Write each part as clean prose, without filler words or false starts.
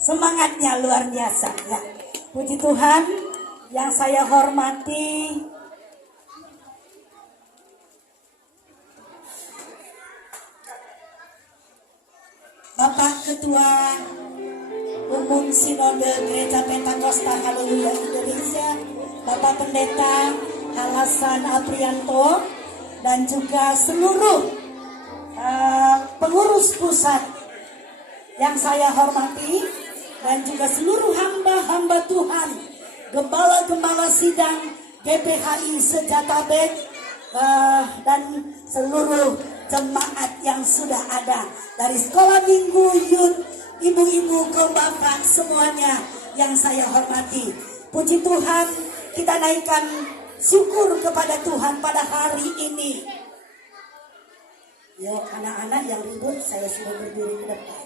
Semangatnya luar biasa ya. Puji Tuhan, yang saya hormati Bapak Ketua Umum Sinode Gereja Pentakosta Haleluya Indonesia, Bapak Pendeta Halasan Aprianto, dan juga seluruh pengurus pusat yang saya hormati, dan juga seluruh hamba-hamba Tuhan, gembala-gembala sidang GPHI Sejatabek, dan seluruh jemaat yang sudah ada dari sekolah minggu, yud, ibu-ibu, kaum bapak, semuanya yang saya hormati. Puji Tuhan, kita naikkan syukur kepada Tuhan pada hari ini. Yo, anak-anak yang ribut, saya sudah berdiri ke depan.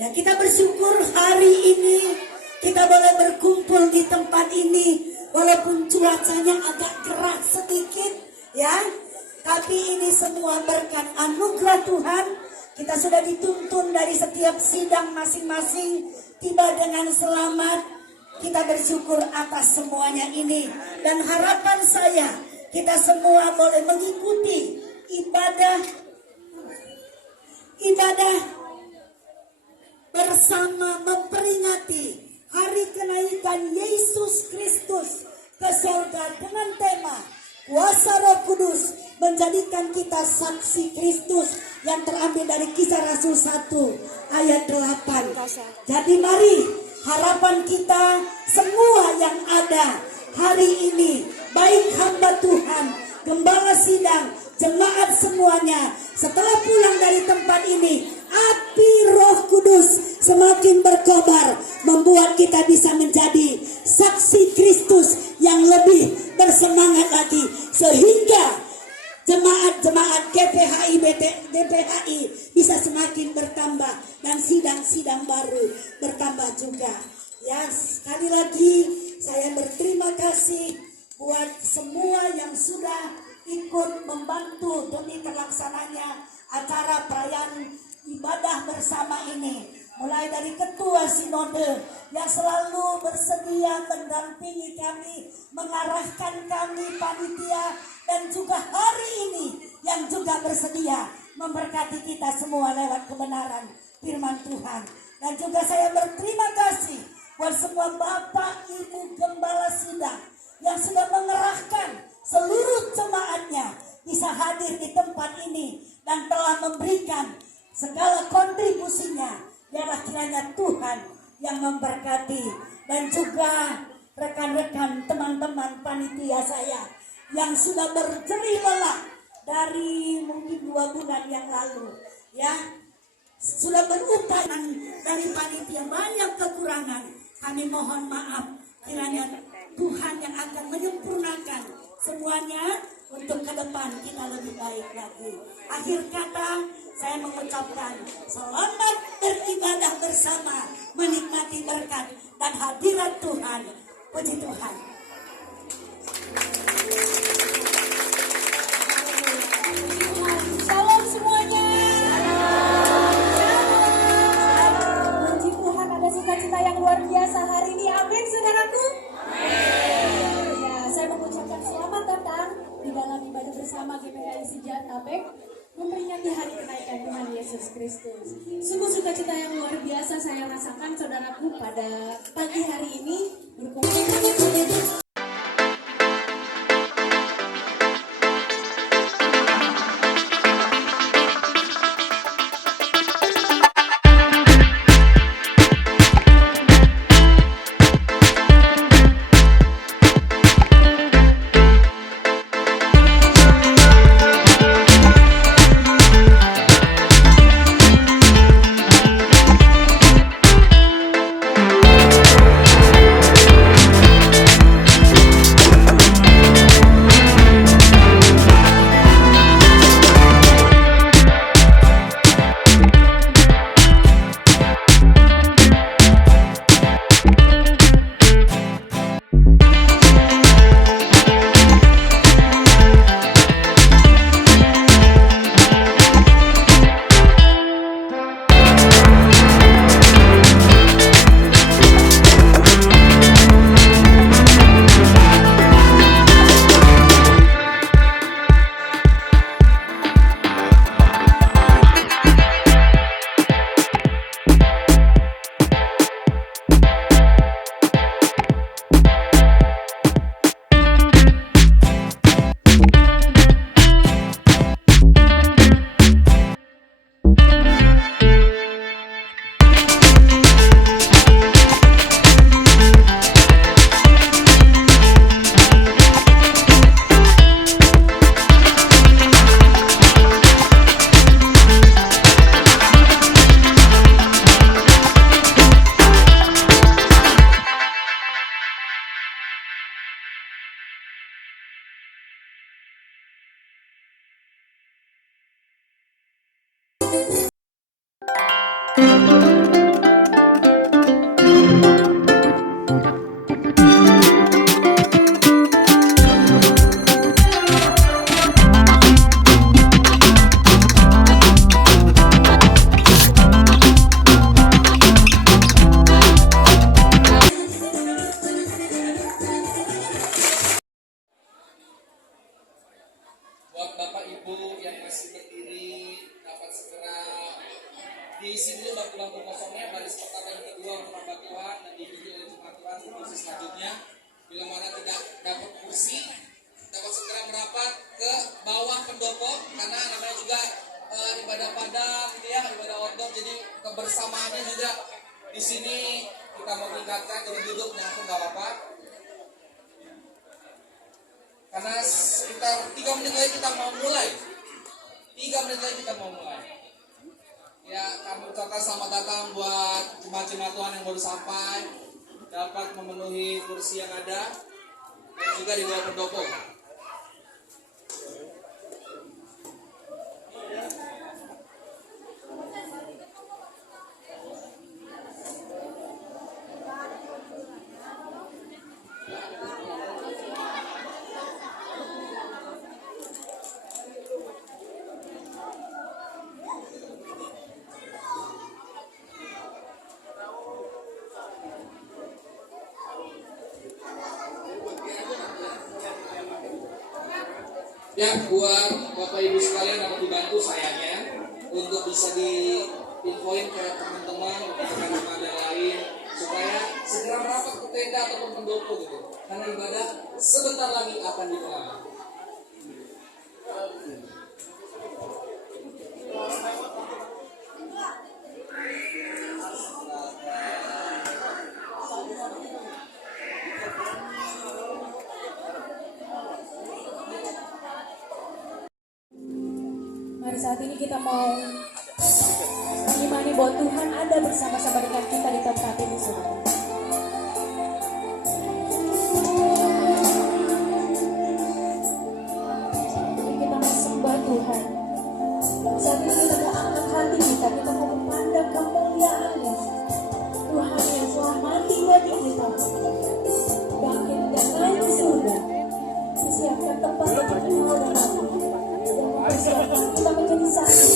Ya, kita bersyukur hari ini kita boleh berkumpul di tempat ini, walaupun cuacanya agak gerah sedikit, ya. Tapi ini semua berkat anugerah Tuhan. Kita sudah dituntun dari setiap sidang masing-masing tiba dengan selamat. Kita bersyukur atas semuanya ini, dan harapan saya kita semua boleh mengikuti ibadah bersama memperingati hari kenaikan Yesus Kristus ke surga dengan tema Kuasa Roh Kudus menjadikan kita saksi Kristus, yang terambil dari Kisah Rasul 1 ayat 8. Jadi mari, harapan kita semua yang ada hari ini, baik hamba Tuhan, gembala sidang, jemaat semuanya, setelah pulang dari tempat ini, api Roh Kudus semakin berkobar, membuat kita bisa menjadi saksi Kristus yang lebih bersemangat lagi, sehingga jemaat-jemaat GPHI bisa semakin bertambah, dan sidang-sidang baru bertambah juga. Ya, sekali lagi saya berterima kasih buat semua yang sudah ikut membantu demi terlaksananya acara perayaan ibadah bersama ini. Mulai dari ketua sinode yang selalu bersedia mendampingi kami, mengarahkan kami panitia, dan juga hari ini yang juga bersedia memberkati kita semua lewat kebenaran firman Tuhan. Dan juga saya berterima kasih buat semua bapak ibu gembala sidang yang sudah mengerahkan seluruh jemaatnya bisa hadir di tempat ini dan telah memberikan segala kontribusinya. Biarlah kiranya Tuhan yang memberkati, dan juga rekan-rekan teman-teman panitia saya yang sudah berjerih lelah dari mungkin 2 bulan yang lalu, ya, sudah berupaya dari panitia banyak kekurangan. Kami mohon maaf, kiranya Tuhan yang akan menyempurnakan semuanya untuk ke depan kita lebih baik lagi. Akhir kata, saya mengucapkan selamat beribadah bersama, menikmati berkat dan hadirat Tuhan. Puji Tuhan. Shalom semuanya. Puji Tuhan, ada sukacita yang luar biasa hari ini. Amin, saudaraku. Ya, saya mengucapkan selamat datang di dalam ibadah bersama GPHI Sejatabek memperingati hari kenaikan Tuhan Yesus Kristus. Sungguh sukacita yang luar biasa saya rasakan, saudaraku, pada pagi hari ini berkumpul. informasi selanjutnya. Bila mana tidak dapat kursi, dapat segera merapat ke bawah pendopo karena namanya juga ibadah padang, gitu ya, ibadah outdoor. Jadi kebersamaannya juga di sini kita mau tingkatkan. Jadi duduk nyangkut nggak apa-apa. Karena sekitar 3 menit lagi kita mau mulai. 3 menit lagi kita mau mulai. Ya, kami ucapkan selamat datang buat jemaat-jemaat Tuhan yang baru sampai, dapat memenuhi kursi yang ada dan juga di bawah pendopo. Ya, buat Bapak Ibu sekalian dapat dibantu sayangnya untuk bisa diinfoin ke teman-teman, rekan-rekan yang lain supaya segera merapat ke tenda ataupun pendopo gitu. Karena ibadah sebentar lagi akan dimulai. Mari saat ini kita mau mengimani bahwa Tuhan ada bersama-sama dengan kita di tempat ini, saudara. Jadi kita mau sembah Tuhan. Saat ini kita mau angkat hati kita mau memandang kemuliaan-Nya. Tuhan yang telah mati bagi kita, bangkit dan naik ke surga, siapkan tempat bagi engkau dan aku, dan mempersiapkan kita menjadi saksi.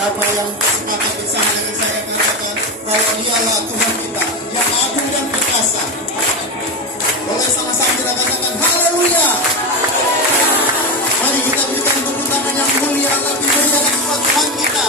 Siapa yang sepakat bersama dengan saya katakan bahwa dialah Tuhan kita yang agung dan perkasa. Boleh sama-sama kita katakan haleluya. Mari kita berikan tepuk tangan yang mulia lebih mulia dan buat Tuhan kita.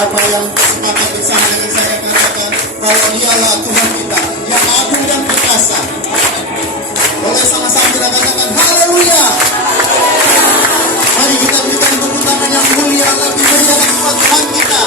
Siapa yang sepakat bersama dengan saya katakan bahwa dialah Tuhan kita yang agung dan perkasa. Boleh sama-sama kita katakan haleluya. Mari kita berikan tepuk tangan yang mulia lebih meriah kepada Tuhan kita.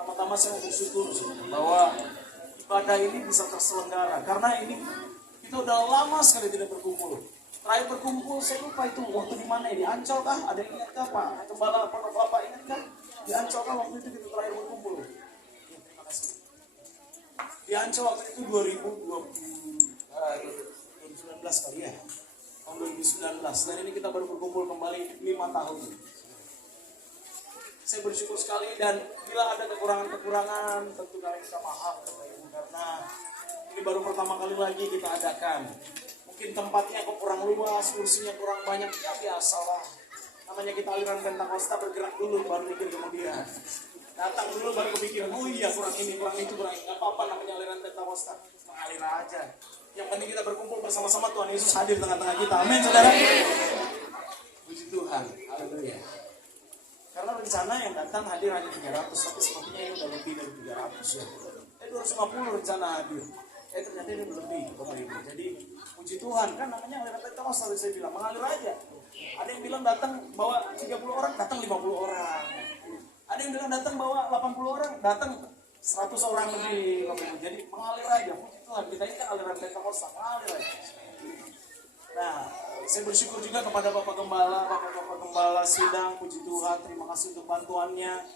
Pertama saya mau bersyukur bahwa ibadah ini bisa terselenggara karena ini kita udah lama sekali tidak berkumpul. Terakhir berkumpul saya lupa itu waktu di mana ya, di Ancol kah? Ada yang ingat kah Pak? Atau Bapak ingat kah? Di Ancol kah waktu itu kita terakhir berkumpul? Terima kasih. Di Ancol waktu itu 2019 kali ya. Tahun 2019. Dan ini kita baru berkumpul kembali 5 tahun. Saya bersyukur sekali dan bila ada kekurangan-kekurangan tentu kami minta maaf karena ini baru pertama kali lagi kita adakan. Mungkin tempatnya kok kurang luas, kursinya kurang banyak, ya biasalah. Namanya kita aliran Pentakosta bergerak dulu baru mikir kemudian. Datang dulu baru kepikiran, oh iya kurang ini, kurang itu, kurang ini. Gak apa-apa namanya aliran Pentakosta, mengalir aja. Yang penting kita berkumpul bersama-sama Tuhan Yesus hadir di tengah-tengah kita. Amin saudara. Puji Tuhan, haleluya. Karena rencana yang datang hadir hanya 300, tapi sepertinya ini udah lebih dari 300 ya. 250 rencana hadir. Ternyata ini lebih Bapak Ibu. Jadi puji Tuhan, kan namanya aliran Pentakosta tadi saya bilang, mengalir aja. Ada yang bilang datang bawa 30 orang, datang 50 orang. Ada Ada yang bilang datang bawa 80 orang, datang 100 orang lebih. Jadi mengalir aja. Puji Tuhan, kita ini kan aliran Pentakosta, mengalir aja. Nah, saya bersyukur juga kepada Bapak Gembala Sidang, puji Tuhan, terima kasih untuk bantuannya,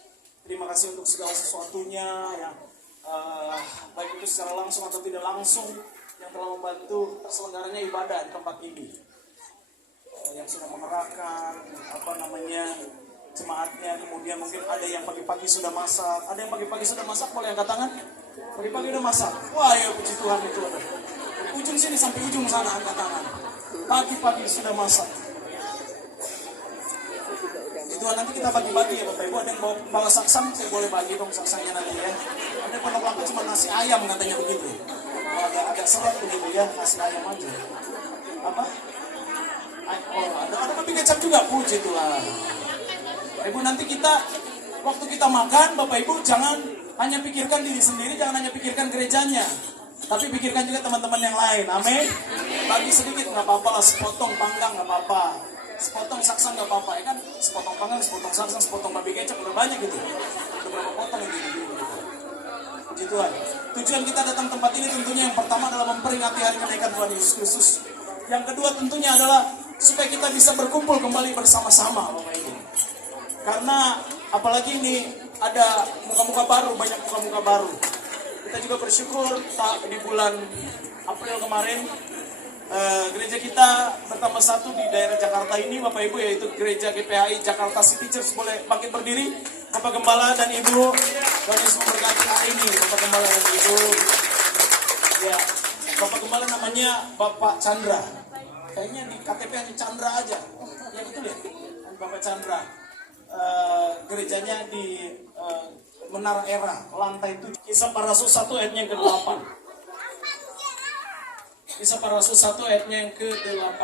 terima kasih untuk segala sesuatunya yang baik itu secara langsung atau tidak langsung yang telah membantu terselenggaranya ibadah di tempat ini. Yang sudah mengerahkan jemaatnya, kemudian mungkin ada yang pagi-pagi sudah masak, boleh angkat tangan? Pagi-pagi udah masak, wah ya puji Tuhan itu ada. Dari ujung sini sampai ujung sana angkat tangan. Pagi-pagi sudah masak. Itu nanti kita bagi-bagi ya Bapak Ibu, ada yang bawa saksang, saya boleh bagi dong saksangnya nanti ya. Ada yang pernah cuma nasi ayam katanya begitu. Agak seret begitu ya, nasi ayam aja. Apa? Oh, ada kopi kecap juga, puji Tuhan. Ibu nanti waktu kita makan, Bapak Ibu jangan hanya pikirkan diri sendiri, jangan hanya pikirkan gerejanya, tapi pikirkan juga teman-teman yang lain. Amin. Bagi sedikit nggak apa-apa lah, sepotong panggang nggak apa-apa, sepotong saksang nggak apa-apa, ya kan? Sepotong panggang, sepotong saksang, sepotong babi kecap udah banyak gitu. Udah berapa potong gitu. Puji Tuhan. Tujuan kita datang tempat ini tentunya yang pertama adalah memperingati hari kenaikan Tuhan Yesus Kristus. Yang kedua tentunya adalah supaya kita bisa berkumpul kembali bersama-sama, Bapak Ibu. Karena apalagi ini ada muka-muka baru, banyak muka-muka baru. Kita juga bersyukur di bulan April kemarin gereja kita bertambah satu di daerah Jakarta ini, Bapak Ibu, yaitu gereja GPHI Jakarta City Church. Boleh bangkit berdiri, Bapak Gembala dan Ibu. Tuhan Yesus memberkati hari ini, Bapak Gembala dan Ibu. Ya, Bapak Gembala namanya Bapak Chandra. Kayaknya di KTP hanya Chandra aja. Ya betul ya, Bapak Chandra. Gerejanya di Menara Era, lantai 7. Kisah Para Rasul 1 ayatnya yang ke-8. Kisah Para Rasul 1 ayatnya yang ke-8.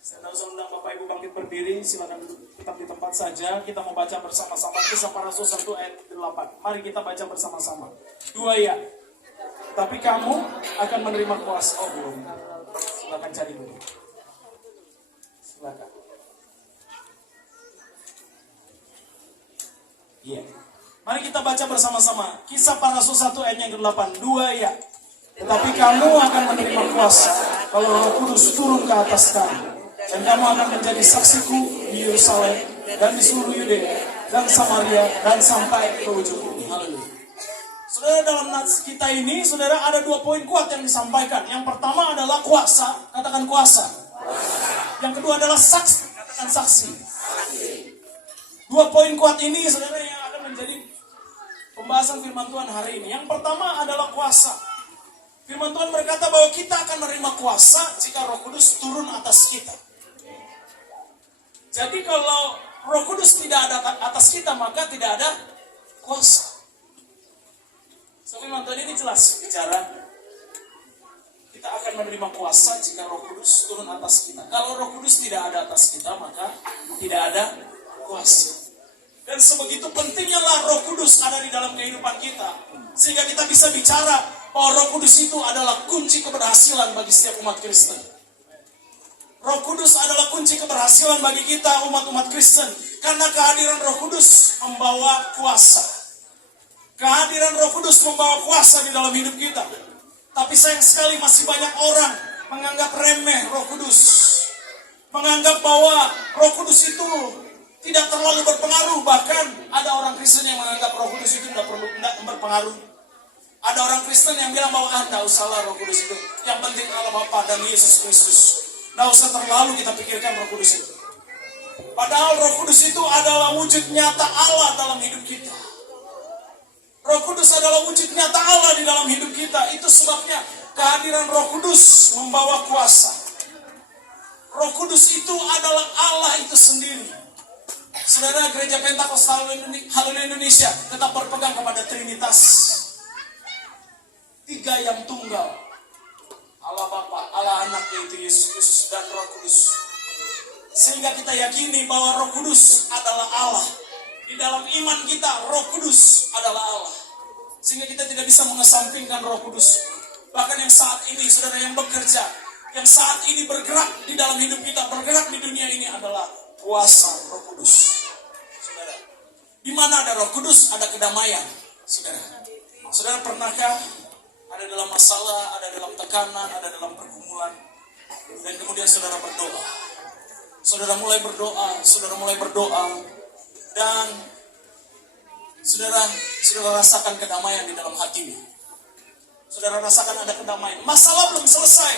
Saya tidak usah undang Bapak Ibu bangkit berdiri, silakan tetap di tempat saja. Kita membaca bersama-sama Kisah Para Rasul 1 ayat 8. Mari kita baca bersama-sama. 2 ya. Tapi kamu akan menerima kuasa. Oh belum. Silakan cari dulu. Silakan. Iya. Mari kita baca bersama-sama. Kisah Para Rasul 1 ayat yang ke-8. 2 ya. Tetapi kamu akan menerima kuasa kalau Roh Kudus turun ke atas kamu. Dan kamu akan menjadi saksiku di Yerusalem dan di seluruh Yudea dan Samaria dan sampai ke ujung bumi. Haleluya. Saudara, dalam nats kita ini, saudara, ada 2 poin kuat yang disampaikan. Yang pertama adalah kuasa, katakan kuasa. Yang kedua adalah saksi, katakan saksi. 2 poin kuat ini, saudara, yang akan menjadi pembahasan firman Tuhan hari ini. Yang pertama adalah kuasa. Firman Tuhan berkata bahwa kita akan menerima kuasa jika Roh Kudus turun atas kita. Jadi kalau Roh Kudus tidak ada atas kita, maka tidak ada kuasa. Firman Tuhan ini jelas bicara, kita akan menerima kuasa jika Roh Kudus turun atas kita. Kalau Roh Kudus tidak ada atas kita, maka tidak ada kuasa. Dan sebegitu pentingnya lah Roh Kudus ada di dalam kehidupan kita, sehingga kita bisa bicara bahwa Roh Kudus itu adalah kunci keberhasilan bagi setiap umat Kristen. Roh Kudus adalah kunci keberhasilan bagi kita umat-umat Kristen, karena kehadiran Roh Kudus membawa kuasa. Kehadiran Roh Kudus membawa kuasa di dalam hidup kita. Tapi sayang sekali masih banyak orang menganggap remeh Roh Kudus. Menganggap bahwa Roh Kudus itu tidak terlalu berpengaruh. Bahkan ada orang Kristen yang menganggap Roh Kudus itu tidak berpengaruh. Ada orang Kristen yang bilang bahwa tidak usahlah Roh Kudus itu. Yang penting Allah Bapa dan Yesus Kristus. Tidak usah terlalu kita pikirkan Roh Kudus itu. Padahal Roh Kudus itu adalah wujud nyata Allah dalam hidup kita. Roh Kudus adalah wujud nyata Allah di dalam hidup kita. Itu sebabnya kehadiran Roh Kudus membawa kuasa. Roh Kudus itu adalah Allah itu sendiri. Saudara, Gereja Pentakosta Haleluya Indonesia tetap berpegang kepada Trinitas. 3 yang tunggal. Allah Bapa, Allah Anak, yaitu Yesus Kristus dan Roh Kudus. Sehingga kita yakini bahwa Roh Kudus adalah Allah. Di dalam iman kita, Roh Kudus adalah Allah. Sehingga kita tidak bisa mengesampingkan Roh Kudus. Bahkan yang saat ini, saudara, yang bekerja, yang saat ini bergerak di dalam hidup kita, bergerak di dunia ini adalah kuasa Roh Kudus. Saudara, di mana ada Roh Kudus ada kedamaian. Saudara, saudara pernahkah ada dalam masalah, ada dalam tekanan, ada dalam pergumulan, dan kemudian saudara berdoa. Saudara mulai berdoa, dan saudara rasakan kedamaian di dalam hatimu. Saudara rasakan ada kedamaian. Masalah belum selesai,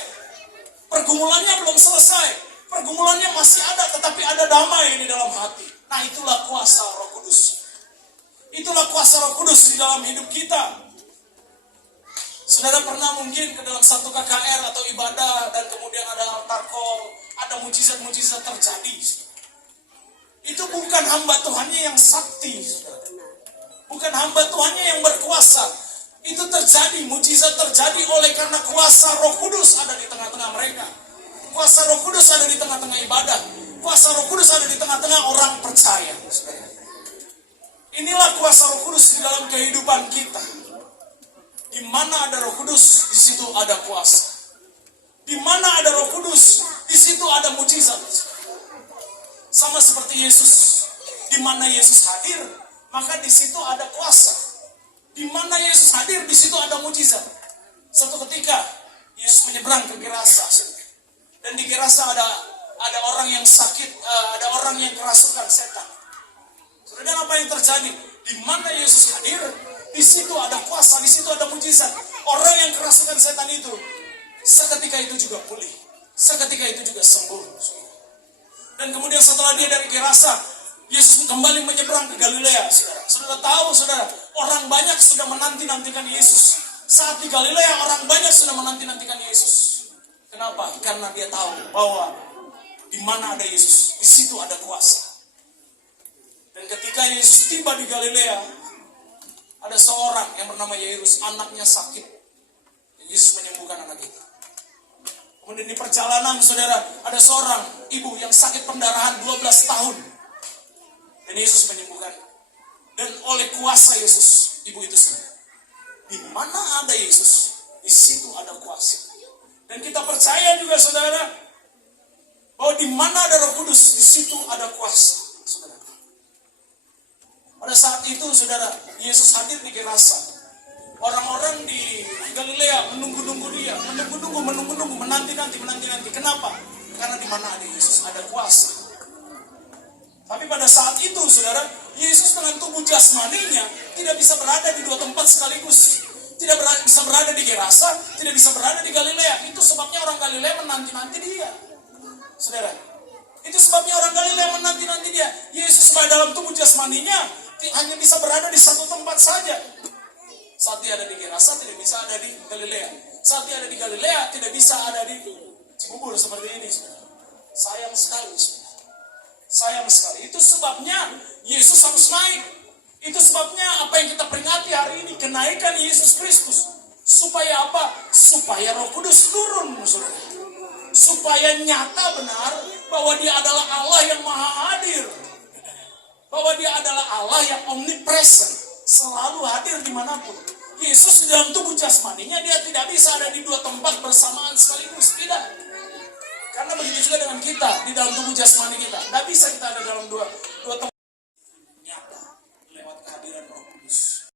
pergumulannya belum selesai, pergumulannya masih ada, tetapi ada damai di dalam hati. Nah, itulah kuasa Roh Kudus. Itulah kuasa Roh Kudus di dalam hidup kita. Saudara pernah mungkin ke dalam satu KKR atau ibadah dan kemudian ada altar call, ada mujizat-mujizat terjadi. Itu bukan hamba Tuhannya yang sakti, saudara. Bukan hamba Tuhannya yang berkuasa. Itu terjadi, mujizat terjadi oleh karena kuasa Roh Kudus ada di tengah-tengah mereka. Kuasa Roh Kudus ada di tengah-tengah ibadah. Kuasa Roh Kudus ada di tengah-tengah orang percaya, saudara. Inilah kuasa Roh Kudus di dalam kehidupan kita. Di mana ada Roh Kudus, di situ ada kuasa. Di mana ada Roh Kudus, di situ ada mujizat. Sama seperti Yesus. Di mana Yesus hadir, maka di situ ada kuasa. Di mana Yesus hadir, di situ ada mujizat. Satu ketika Yesus menyeberang ke Gerasa, dan di Gerasa ada orang yang sakit, ada orang yang kerasukan setan. Saudara, apa yang terjadi? Di mana Yesus hadir, di situ ada kuasa, di situ ada mujizat. Orang yang kerasukan setan itu, seketika itu juga pulih. Seketika itu juga sembuh. Dan kemudian setelah dia dari Gerasa, Yesus kembali menyeberang ke Galilea, saudara. Saudara tahu, saudara, orang banyak sudah menanti-nantikan Yesus. Saat di Galilea, orang banyak sudah menanti-nantikan Yesus. Kenapa? Karena dia tahu bahwa di mana ada Yesus, di situ ada kuasa. Dan ketika Yesus tiba di Galilea, ada seorang yang bernama Yairus, anaknya sakit. Dan Yesus menyembuhkan anak itu. Kemudian di perjalanan, saudara, ada seorang ibu yang sakit pendarahan 12 tahun. Dan Yesus menyembuhkan. Dan oleh kuasa Yesus, ibu itu sembuh. Di mana ada Yesus, di situ ada kuasa. Dan kita percaya juga, saudara, bahwa di mana ada Roh Kudus, di situ ada kuasa. Saudara. Pada saat itu, saudara, Yesus hadir di Gerasa. Orang-orang di Galilea menunggu-nunggu dia, menunggu-nunggu, menanti-nanti. Kenapa? Karena di mana ada Yesus, ada kuasa. Tapi pada saat itu, saudara, Yesus dengan tubuh jasmaninya tidak bisa berada di dua tempat sekaligus. Tidak bisa berada di Gerasa, tidak bisa berada di Galilea. Itu sebabnya orang Galilea menanti-nanti dia. Saudara, itu sebabnya orang Galilea menanti-nanti dia. Yesus pada dalam tubuh jasmaninya hanya bisa berada di satu tempat saja. Saat dia ada di Gerasa, tidak bisa ada di Galilea. Saat dia ada di Galilea, tidak bisa ada di Cibubur seperti ini, saudara. Sayang sekali, saudara. Sayang sekali. Itu sebabnya Yesus harus naik. Itu sebabnya apa yang kita peringati hari ini, kenaikan Yesus Kristus. Supaya apa? Supaya Roh Kudus turun, saudara. Supaya nyata benar bahwa dia adalah Allah yang maha hadir. Bahwa dia adalah Allah yang omnipresent, selalu hadir dimanapun. Yesus di dalam tubuh jasmaninya, dia tidak bisa ada di dua tempat bersamaan sekaligus, tidak. Karena begitu juga dengan kita, di dalam tubuh jasmani kita. Tidak bisa kita ada dalam dua tempat. Nyata, lewat kehadiran Roh Kudus.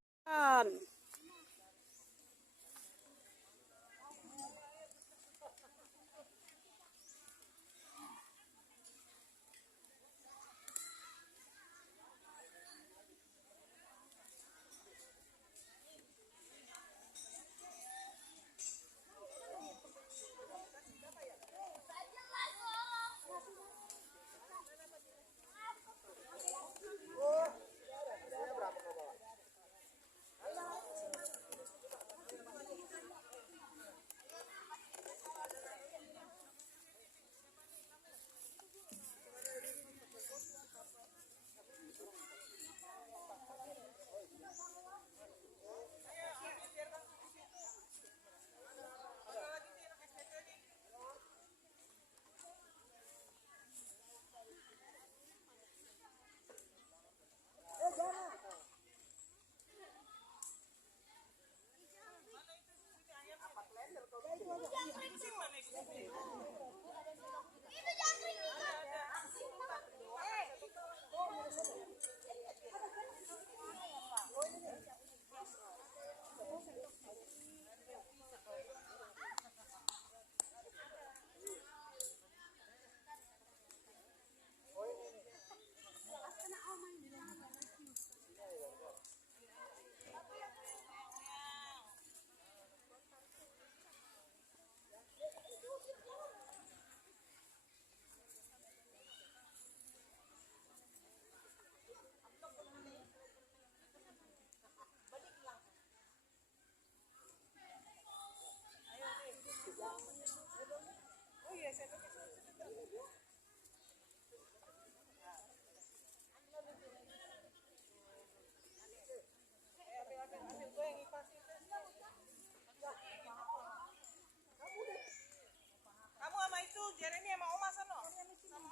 Kamu sama itu, Jeremy sama Oma sono. Sama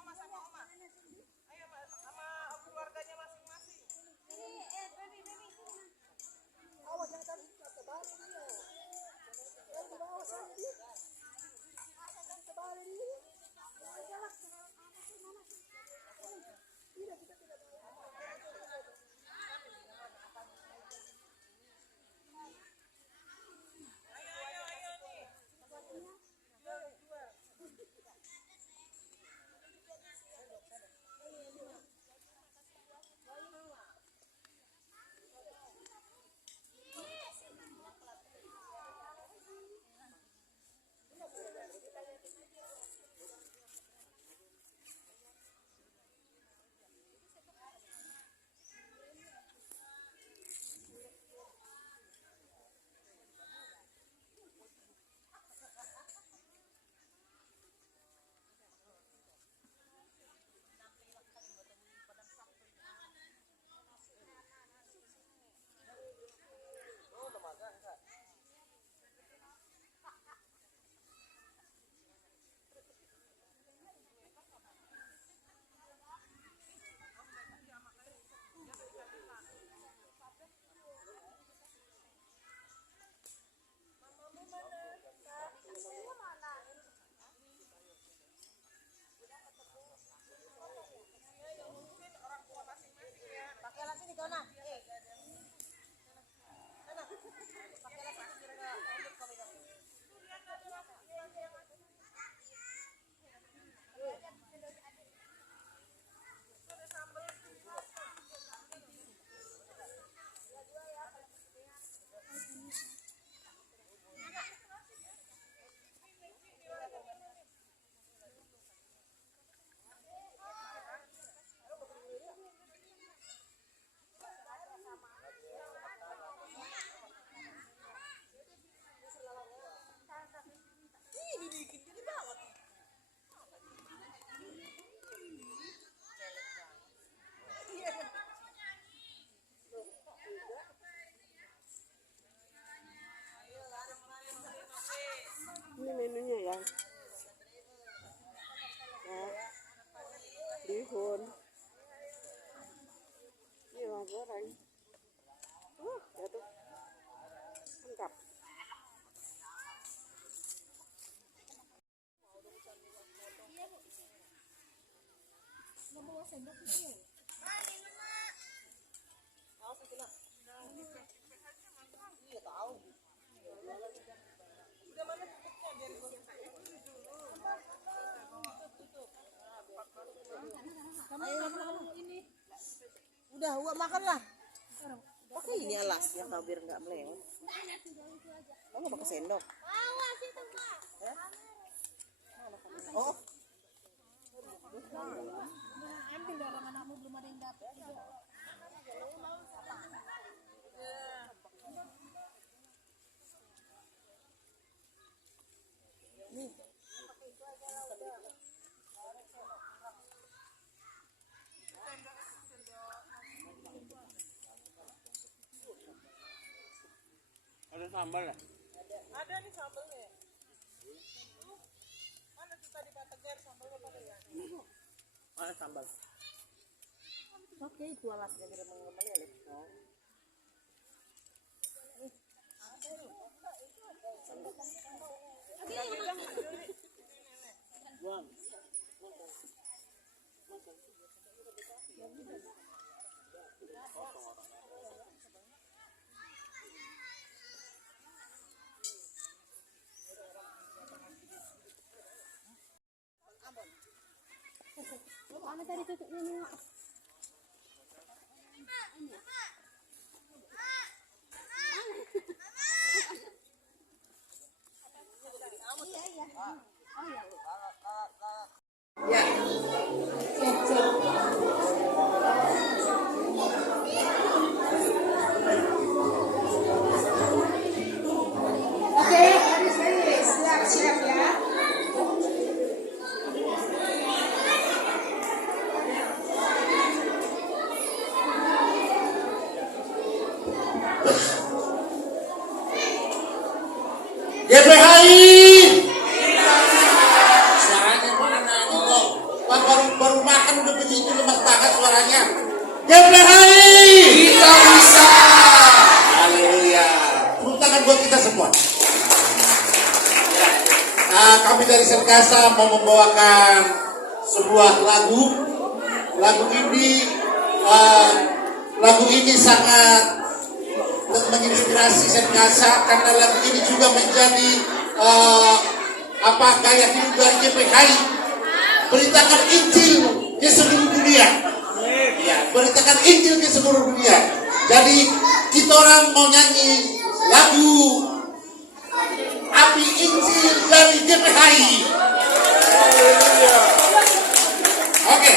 Oma. Ayo sama keluarganya masing-masing. Awas jangan tarik terbalik dia. Yang di bawah sana dia. Terbalik dia. Jangan. Tidak, kita tidak tahu. Ayo nih. Ini menunya ya. Bihun. Ini mah goreng. Ya tuh. Lengkap. Udah, makan lah. Pakai ini alas yang biar nggak melewat. Kamu pakai sendok. Oh. Ambil orang anakmu belum ada yang dapat. Ada sambal ya? Ada nih sambalnya. Mana kita di Bategar sambalnya pada ya? Ada sambal. Oke, itu alasnya biar mengembali ya. Buang. Mana tadi tutupnya nih? Oke, siap ya. GPHI. Kita bisa. Haleluya. Tepuk tangan buat kita semua. Ya. Kami dari Serkasa mau membawakan sebuah lagu. Lagu ini sangat menginspirasi Serkasa karena lagu ini juga menjadi gaya hidup dari GPHI. Beritakan Injil ke seluruh dunia. Ya, beritakan Injil ke seluruh dunia. Jadi kita orang mau nyanyi lagu Api Injil dari GPHI. Oke.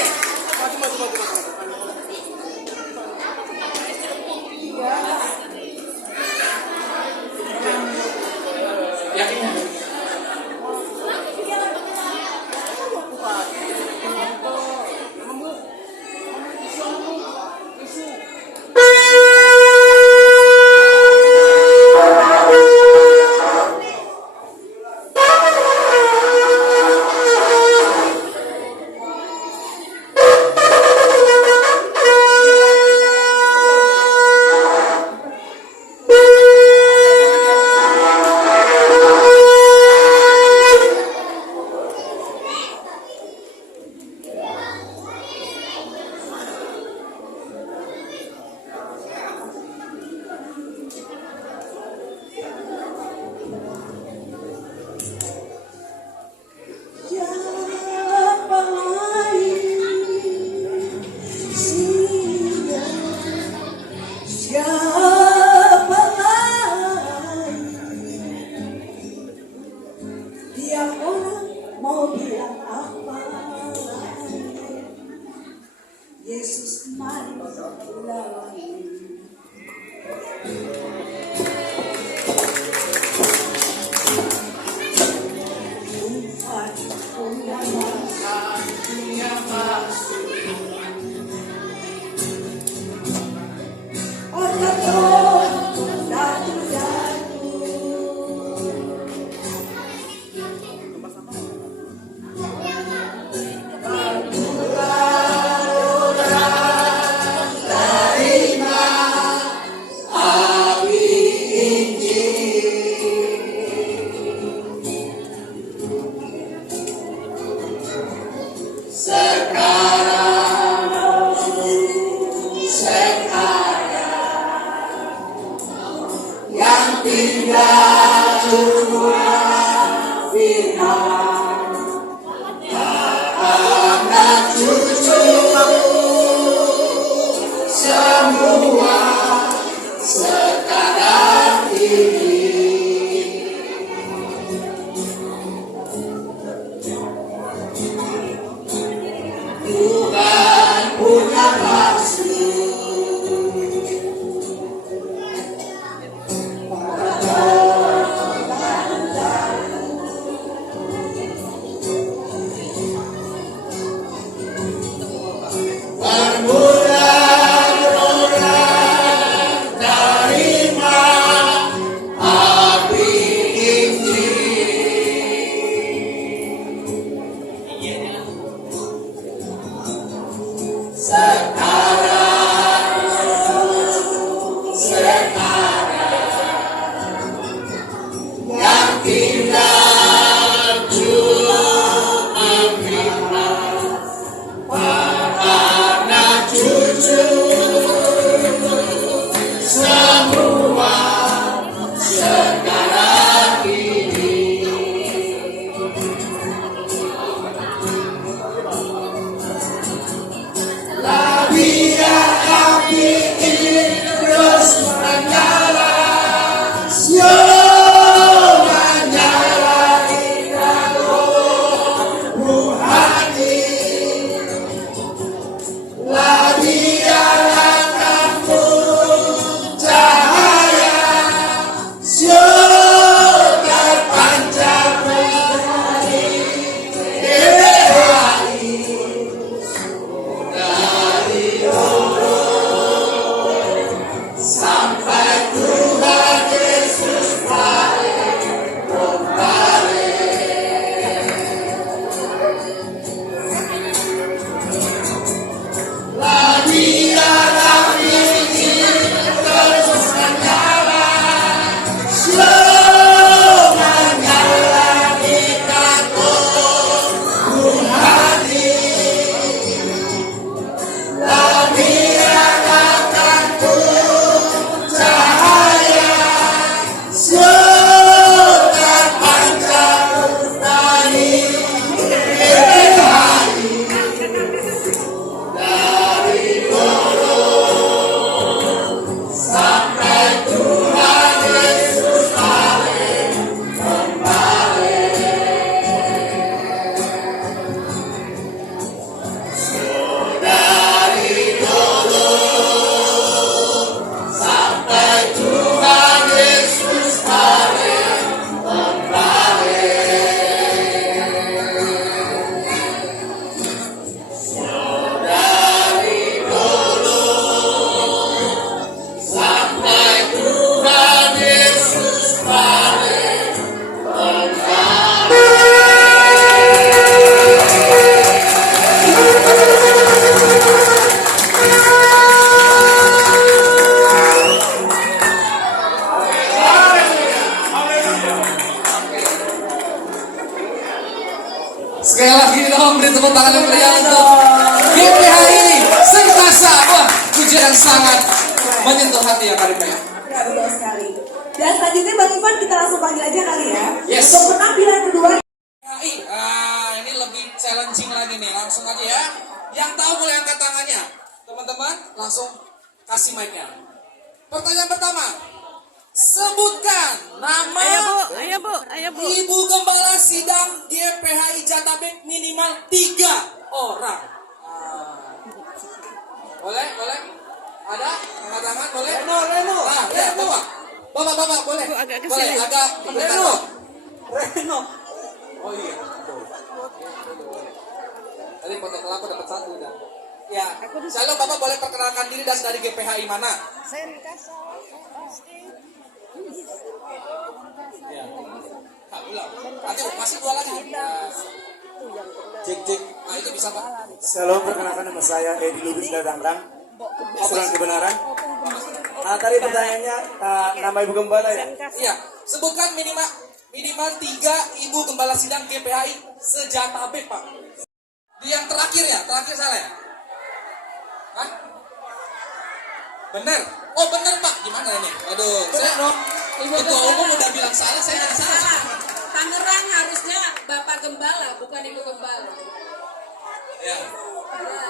Yesus mari pulang. Oh tepuk tangan yang meriah untuk GPHI Sengkasa. Wah, pujian yang sangat menyentuh hati ya Kak Rima ya. Ya, betul sekali. Dan selanjutnya Bang Ivan kita langsung panggil aja kali ya. Yes. Untuk penampilan kedua. Ini lebih challenging lagi nih. Langsung aja ya. Yang tahu boleh angkat tangannya. Teman-teman langsung kasih mic-nya. Pertanyaan pertama. Sebutkan nama Ayo bu. Ibu Gembala Sidang GPHI Jatabek minimal 3 orang. Boleh? Ada? Angkat tangan boleh? Reno. Nah, ya, Bapak boleh. Bu, agak ke Boleh, sini. agak mendekat. Reno. Oh iya. Tadi foto kelapa dapat 1 udah. Ya, Shalom Bapak boleh perkenalkan diri dan dari GPHI mana? Ya. Ulang. Nanti masih 2 lagi. Cek. Nah, itu bisa Pak. Shalom, perkenalkan nama saya Edi Lubis Dadangrang. Seorang kebenaran. Tadi pertanyaannya nama Ibu Gembala ya? Iya, sebutkan minimal 3 Ibu Gembala Sidang GPHI sejatabek Pak. Di yang terakhir salah ya? Hah? Bener? Oh bener Pak, gimana ini? Aduh, saya Ketua Umum udah bilang salah, saya yang salah. Tangerang harusnya Bapak Gembala, bukan Ibu Gembala. Ya.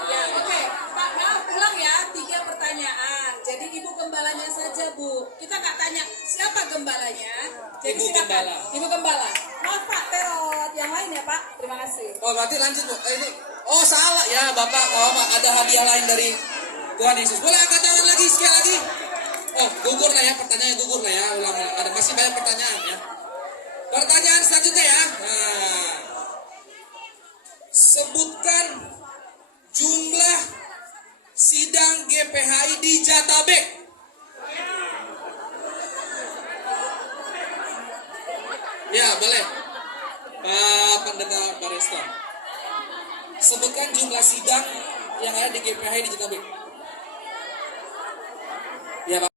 Ya, oke. Pak, maaf ulang ya, 3 pertanyaan. Jadi Ibu Gembalanya saja, Bu. Kita nggak tanya siapa gembalanya. Jadi Ibu silakan. Gembala. Ibu Gembala. Maaf Pak, terot yang lain ya Pak. Terima kasih. Oh berarti lanjut Bu. Ini. Oh salah ya Bapak. Oh ada hadiah lain dari Tuhan Yesus. Boleh angkat tangan lagi sekali lagi. Oh gugur lah ya, pertanyaannya gugur lah ya. Ulang. Ada masih banyak pertanyaan ya. Pertanyaan selanjutnya ya. Nah, sebutkan jumlah sidang GPHI di Jatabek. Ya boleh. Pak Pendeta Barista. Sebutkan jumlah sidang yang ada di GPHI di Jatabek. Ya Pak.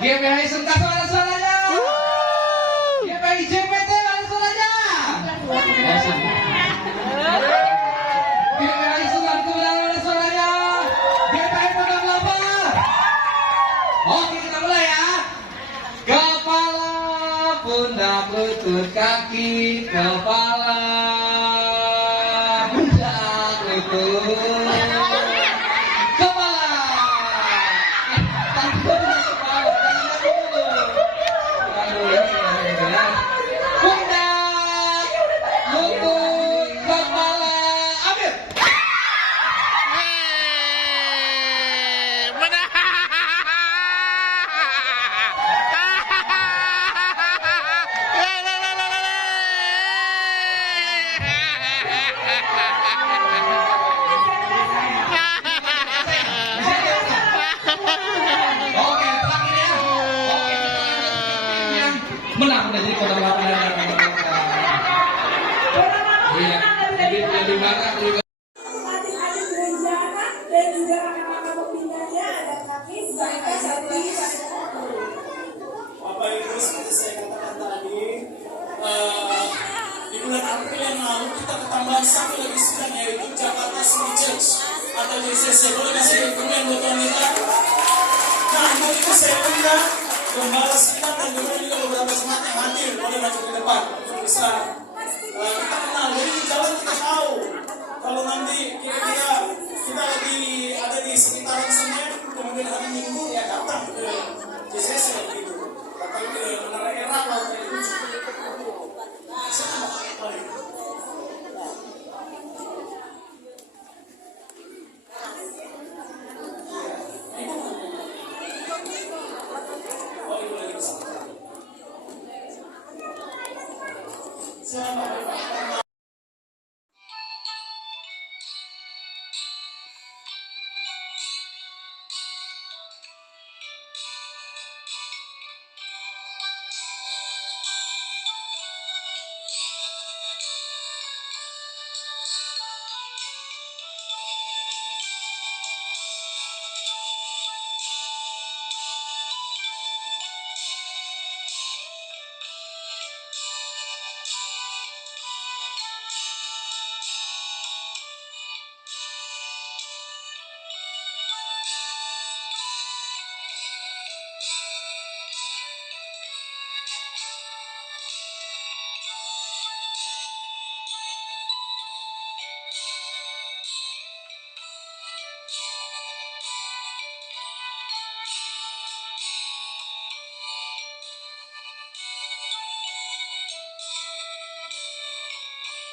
GPI Sentas mana suaranya? GPI JPT mana suaranya? GPI Sunan Kudus mana suaranya? GPI Pegang Lapa. Oke, kita mulai ya. Kepala, pundak, lutut, kaki, kepala, pundak, lutut. Menang dari kota lapangan. Iya, jadi mana juga. Adik-adik gereja dan juga kakak-kakak pembinanya ada Kakis, Zaika, Sati, Bapak Ibu, seperti saya katakan tadi, di bulan April yang lalu kita ketambahan satu lagi sidang, yaitu Jakarta City Church atau JCC. Boleh kasih dokumen buat wanita? Nah, hari ini saya undang Gembala Sinar dan juga beberapa jemaat yang hadir. Boleh maju ke depan untuk bisa kita kenal. Jadi di jalan kita tahu kalau nanti kira-kira